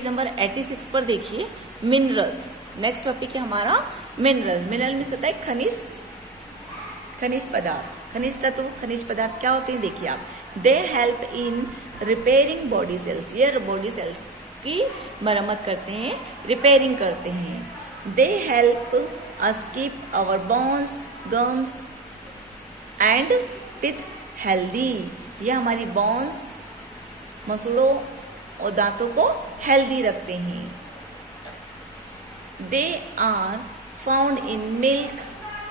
Page number 86 पर देखिए minerals. Next topic है हमारा मिनरल। मिनरल में होता है खनिज पदार्थ, खनिज तत्व, खनिज पदार्थ क्या होते हैं देखिए आप। They help in repairing body cells, ये बॉडी सेल्स की मरम्मत करते हैं, रिपेयरिंग करते हैं। They help us keep our bones, gums and teeth healthy, ये हमारी बोन्स, मसूड़ों और दांतों को हेल्दी रखते हैं। They are found in milk,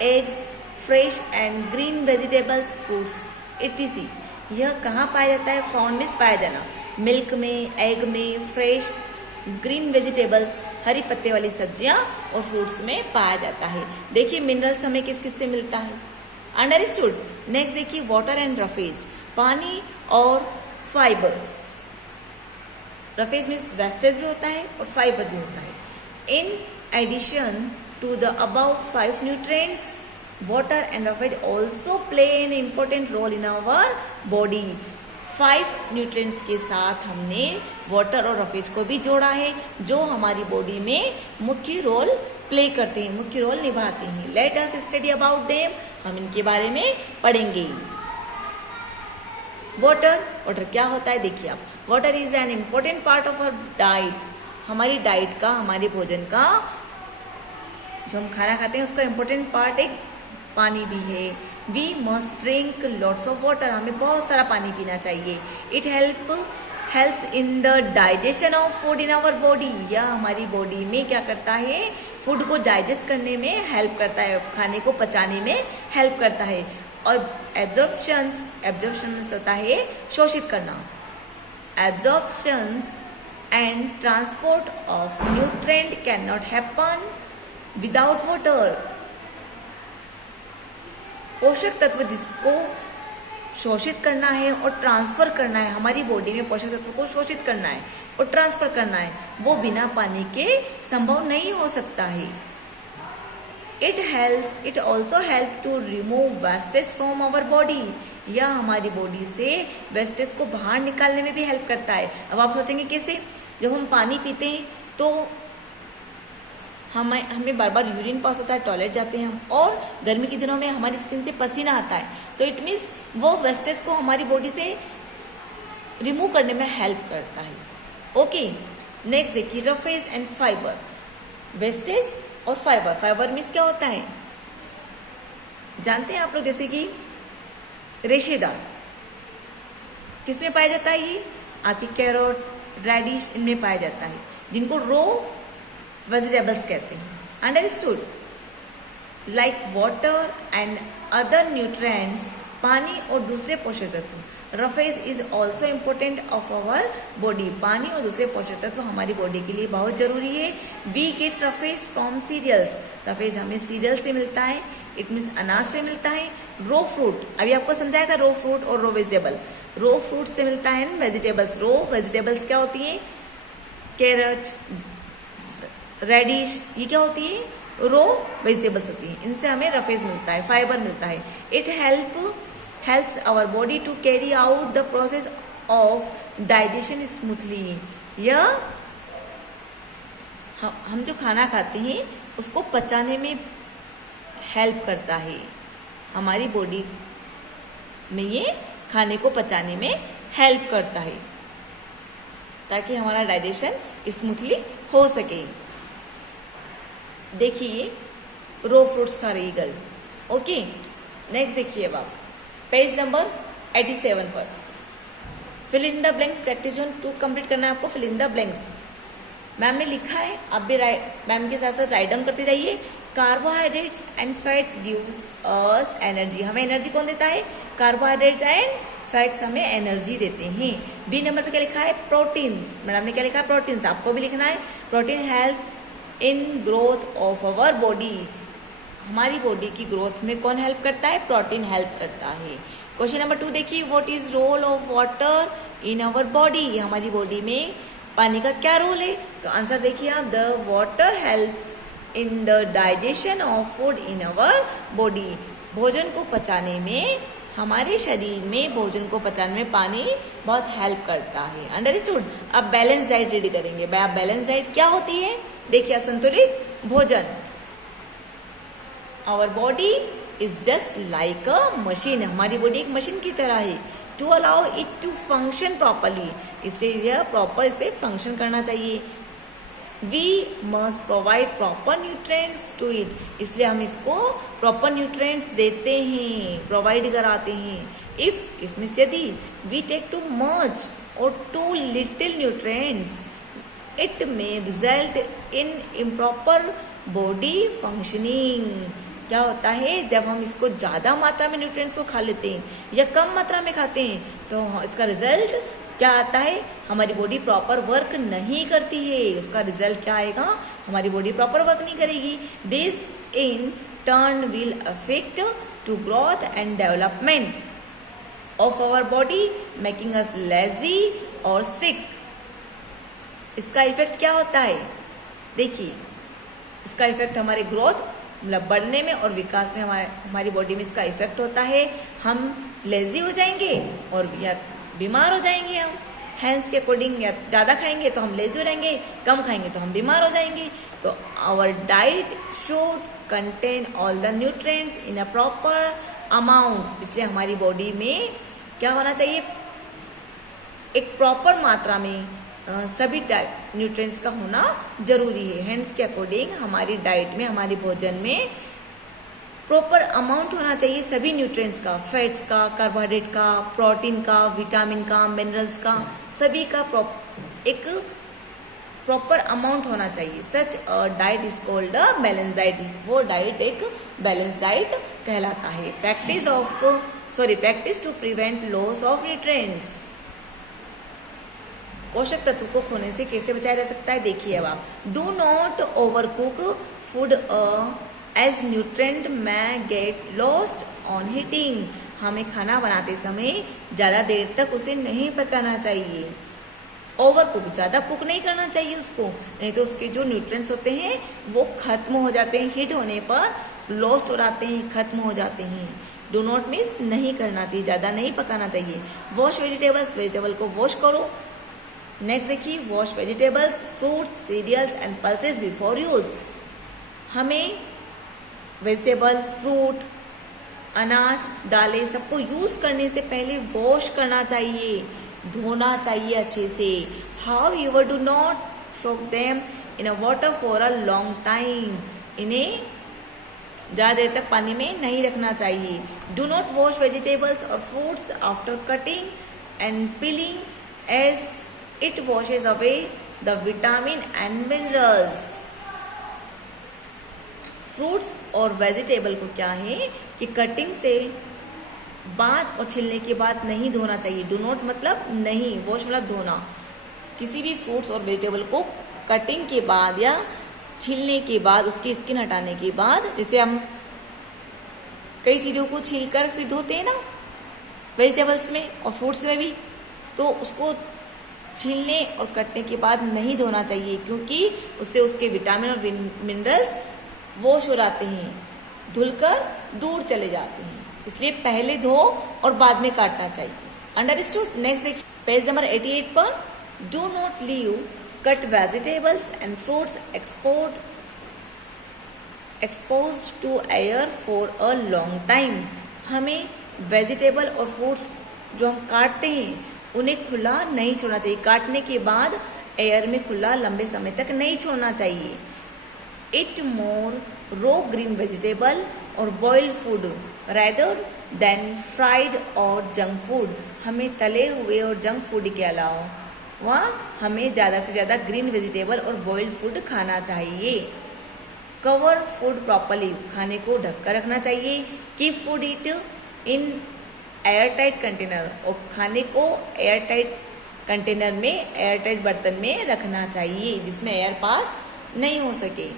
eggs, fresh and green vegetables, fruits etc। यह कहाँ पाया जाता है? फाउंड मीन्स पाया जाना, मिल्क में, एग में, फ्रेश ग्रीन वेजिटेबल्स, हरी पत्ते वाली सब्जियां और फ्रूट्स में पाया जाता है। देखिए मिनरल्स हमें किस किस से मिलता है, अंडरस्टूड। नेक्स्ट देखिए वाटर एंड रफेज, पानी और फाइबर्स। रफेज मीन्स वेस्टेज भी होता है और फाइबर भी होता है। In addition to the above 5 nutrients, water and roughage also play an important role in our body. 5 nutrients के साथ हमने वाटर और रफेज को भी जोड़ा है, जो हमारी बॉडी में मुख्य रोल प्ले करते हैं, मुख्य रोल निभाते हैं। Let us study about them, हम इनके बारे में पढ़ेंगे। वाटर क्या होता है देखिए आप। Water is an important part of our diet, हमारी डाइट का, हमारे भोजन का, जो हम खाना खाते हैं उसका इम्पोर्टेंट पार्ट एक पानी भी है। We must drink lots of water, हमें बहुत सारा पानी पीना चाहिए। It helps in the digestion of food in our body, या हमारी बॉडी में क्या करता है, फूड को डाइजेस्ट करने में हेल्प करता है, खाने को पचाने में हेल्प करता है। और एब्जॉर्प्शन होता है शोषित करना। Absorption and transport of nutrient can not happen without water. पोषक तत्व जिसको शोषित करना है और ट्रांसफर करना है, हमारी बॉडी में पोषक तत्व को शोषित करना है और ट्रांसफर करना है, वो बिना पानी के संभव नहीं हो सकता है। It also help to remove wastage from our body, यह हमारी बॉडी से वेस्टेज को बाहर निकालने में भी हेल्प करता है। अब आप सोचेंगे कैसे? जब हम पानी पीते हैं तो हमें बार बार यूरिन पास होता है, टॉयलेट जाते हैं हम, और गर्मी के दिनों में हमारी स्किन से पसीना आता है, तो इट मीन्स वो वेस्टेज को हमारी बॉडी से रिमूव करने में हेल्प करता है। ओके, नेक्स्ट देखिए रफेज एंड फाइबर। वेस्टेज और फाइबर मीन्स क्या होता है जानते हैं आप लोग? जैसे कि रेशेदार किसमें पाया जाता है? ये आपकी कैरोट, रेडिश, इनमें पाया जाता है, जिनको रो वेजिटेबल्स कहते हैं। Understood? Like water and other nutrients, पानी और दूसरे पोषक तत्व। Roughage is also important of our body, पानी और दूसरे पोषक तत्व हमारी बॉडी के लिए बहुत जरूरी है। We get roughage from cereals, roughage हमें सीरियल से मिलता है, इट मीन्स अनाज से मिलता है। रो फ्रूट, अभी आपको समझाया था, रो फ्रूट और रो वेजिटेबल। रो फ्रूट से मिलता है वेजिटेबल्स। रो वेजिटेबल्स क्या होती है? कैरट, रेडिश, ये क्या होती है? रो वेजिटेबल्स होती है, इनसे हमें रफेज मिलता है, फाइबर मिलता है। It helps our body to carry out the process of digestion smoothly, यह हम जो खाना खाते हैं उसको पचाने में हेल्प करता है, हमारी बॉडी में ये खाने को पचाने में हेल्प करता है, ताकि हमारा डाइजेशन स्मूथली हो सके। देखिए रो फ्रूट्स खा रही गर्ल। ओके, नेक्स्ट देखिए अब आप पेज नंबर 87 पर fill in the blanks practice zone 2 complete करना है आपको। Fill in the blanks ma'am ने लिखा है, आप भी मैम के साथ साथ राइट डाउन करते जाइए। Carbohydrates and fats gives us energy, हमें एनर्जी कौन देता है? कार्बोहाइड्रेट्स एंड फैट्स हमें एनर्जी देते हैं। बी नंबर पे क्या लिखा है? प्रोटीन्स, मैडम ने क्या लिखा है? प्रोटीन्स, आपको भी लिखना है। Protein helps in growth of our body, हमारी बॉडी की ग्रोथ में कौन हेल्प करता है? प्रोटीन हेल्प करता है। क्वेश्चन नंबर 2 देखिए, what is role of water in our body, हमारी बॉडी में पानी का क्या रोल है? तो आंसर देखिए आप, the water helps in the digestion of food in our body, भोजन को पचाने में हमारे शरीर में भोजन को पचाने में पानी बहुत हेल्प करता है। अंडरस्टूड। अब बैलेंस डाइट रेडी करेंगे। अब बैलेंस डाइट क्या होती है? देखिए, संतुलित भोजन। Our body is just like a machine. हमारी बॉडी एक मशीन की तरह है। To allow it to function properly, इसलिए यह प्रॉपर इसे फंक्शन करना चाहिए। We must provide proper nutrients to it, इसलिए हम इसको प्रॉपर न्यूट्रिएंट्स देते हैं, प्रोवाइड कराते हैं। इफ मीन्स यदि वी टेक टू मच और too little nutrients, it may result in improper body functioning. क्या होता है, जब हम इसको ज़्यादा मात्रा में न्यूट्रिएंट्स को खा लेते हैं या कम मात्रा में खाते हैं, तो इसका रिजल्ट क्या आता है? हमारी बॉडी प्रॉपर वर्क नहीं करती है। उसका रिजल्ट क्या आएगा? हमारी बॉडी प्रॉपर वर्क नहीं करेगी। This in turn will affect to growth and development of our body, making us lazy और सिक। इसका इफेक्ट क्या होता है? देखिए, इसका इफेक्ट हमारे ग्रोथ मतलब बढ़ने में और विकास में हमारी बॉडी में इसका इफेक्ट होता है। हम लेजी हो जाएंगे और या बीमार हो जाएंगे हम। हैंस के अकॉर्डिंग, या ज़्यादा खाएंगे तो हम लेजी हो जाएंगे, कम खाएंगे तो हम बीमार हो जाएंगे। तो our diet should contain all the nutrients in a proper amount, इसलिए हमारी बॉडी में क्या होना चाहिए? एक प्रॉपर मात्रा में सभी न्यूट्रिएंट्स का होना जरूरी है। हैंस के अकॉर्डिंग हमारी डाइट में, हमारे भोजन में प्रॉपर अमाउंट होना चाहिए सभी न्यूट्रिएंट्स का, फैट्स का, कार्बोहाइड्रेट का, प्रोटीन का, विटामिन का, मिनरल्स का, सभी का एक प्रॉपर अमाउंट होना चाहिए। Such diet is called a balance diet. वो डाइट एक बैलेंस डाइट कहलाता है। Practice to prevent loss of nutrients. पोषक तत्व को खोने से कैसे बचाया जा सकता है? देखिए अब आप, do not over cook food as nutrient may get lost on heating. हमें खाना बनाते समय ज़्यादा देर तक उसे नहीं पकाना चाहिए। ओवर कुक, ज़्यादा कुक नहीं करना चाहिए उसको, नहीं तो उसके जो न्यूट्रिएंट्स होते हैं वो खत्म हो जाते हैं, हीट होने पर लॉस्ट हो जाते हैं, खत्म हो जाते हैं। डू नॉट मिस, नहीं करना चाहिए, ज़्यादा नहीं पकाना चाहिए। वॉश वेजिटेबल्स, वेजिटेबल को वॉश करो। नेक्स्ट देखिए, wash vegetables, fruits, cereals and pulses before use. हमें वेजिटेबल, फ्रूट, अनाज, दालें सबको यूज करने से पहले वॉश करना चाहिए, धोना चाहिए अच्छे से। However do not soak them in a water for a long time. इन्हें ज़्यादा देर तक पानी में नहीं रखना चाहिए। डू नॉट वॉश वेजिटेबल्स और fruits after cutting and peeling as it washes away the vitamin and minerals. Fruits और वेजिटेबल को क्या है कि कटिंग से बाद और छिलने के बाद नहीं धोना चाहिए। डू नॉट मतलब नहीं, वॉश मतलब धोना। किसी भी फ्रूट्स और वेजिटेबल को कटिंग के बाद या छीलने के बाद, उसकी स्किन हटाने के बाद, जैसे हम कई चीज़ों को छीलकर फिर धोते हैं ना, वेजिटेबल्स में और फ्रूट्स में भी, तो उसको छीलने और कटने के बाद नहीं धोना चाहिए, क्योंकि उससे उसके विटामिन और मिनरल्स वॉश हो जाते हैं, धुलकर दूर चले जाते हैं। इसलिए पहले धो और बाद में काटना चाहिए। अंडरस्टूड। नेक्स्ट देखिए पेज नंबर 88 पर, do not leave cut vegetables and fruits exposed to air for a long time. हमें वेजिटेबल और फ्रूट्स जो हम काटते हैं उन्हें खुला नहीं छोड़ना चाहिए। काटने के बाद एयर में खुला लंबे समय तक नहीं छोड़ना चाहिए। Eat more raw green vegetable और boiled food rather than fried और junk food। हमें तले हुए और जंक फूड के अलावा हमें ज़्यादा से ज़्यादा ग्रीन वेजिटेबल और बॉइल्ड फूड खाना चाहिए। कवर फूड प्रॉपरली, खाने को ढककर रखना चाहिए। Keep food it in air tight container, और खाने को एयर टाइट कंटेनर में, एयर टाइट बर्तन में रखना चाहिए जिसमें एयर पास नहीं हो सके,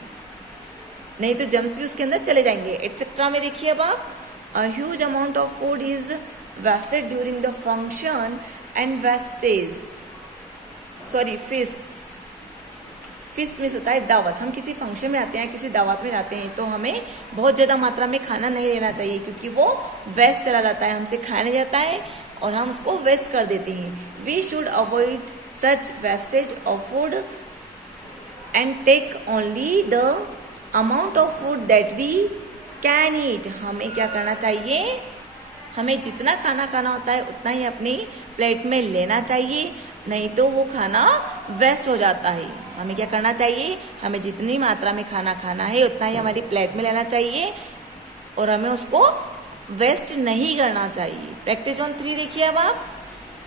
नहीं तो जर्म्स भी उसके अंदर चले जाएंगे एटसेट्रा में। देखिए अब आप, a huge amount of food is wasted during the function and feast means होता है दावत। हम किसी फंक्शन में आते हैं, किसी दावत में जाते हैं तो हमें बहुत ज़्यादा मात्रा में खाना नहीं लेना चाहिए, क्योंकि वो वेस्ट चला जाता है, हमसे खाया नहीं जाता है और हम उसको वेस्ट कर देते हैं। We should avoid such wastage of food and take only the amount of food that we can eat. हमें क्या करना चाहिए, हमें जितना खाना खाना होता है उतना ही अपनी प्लेट में लेना चाहिए, नहीं तो वो खाना वेस्ट हो जाता है। हमें क्या करना चाहिए, हमें जितनी मात्रा में खाना खाना है उतना ही हमारी प्लेट में लेना चाहिए और हमें उसको वेस्ट नहीं करना चाहिए। प्रैक्टिस ऑन 3 देखिए अब आप।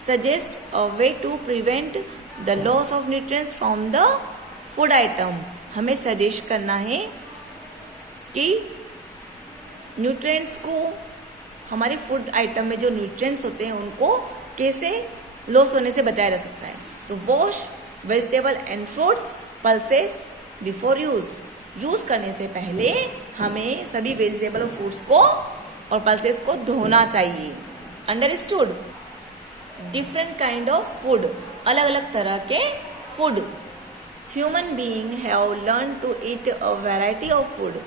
Suggest a way to prevent the loss of nutrients from the food item. हमें सजेस्ट करना है कि न्यूट्रिएंट्स को, हमारे फूड आइटम में जो न्यूट्रिएंट्स होते हैं उनको कैसे लॉस होने से बचाया जा सकता है। तो wash vegetable and fruits pulses before use करने से पहले हमें सभी वेजिटेबल और फ्रूट्स को और पल्सेस को धोना चाहिए। Understood. Different kind of food, अलग अलग तरह के food. Human being have learn to eat a variety of food.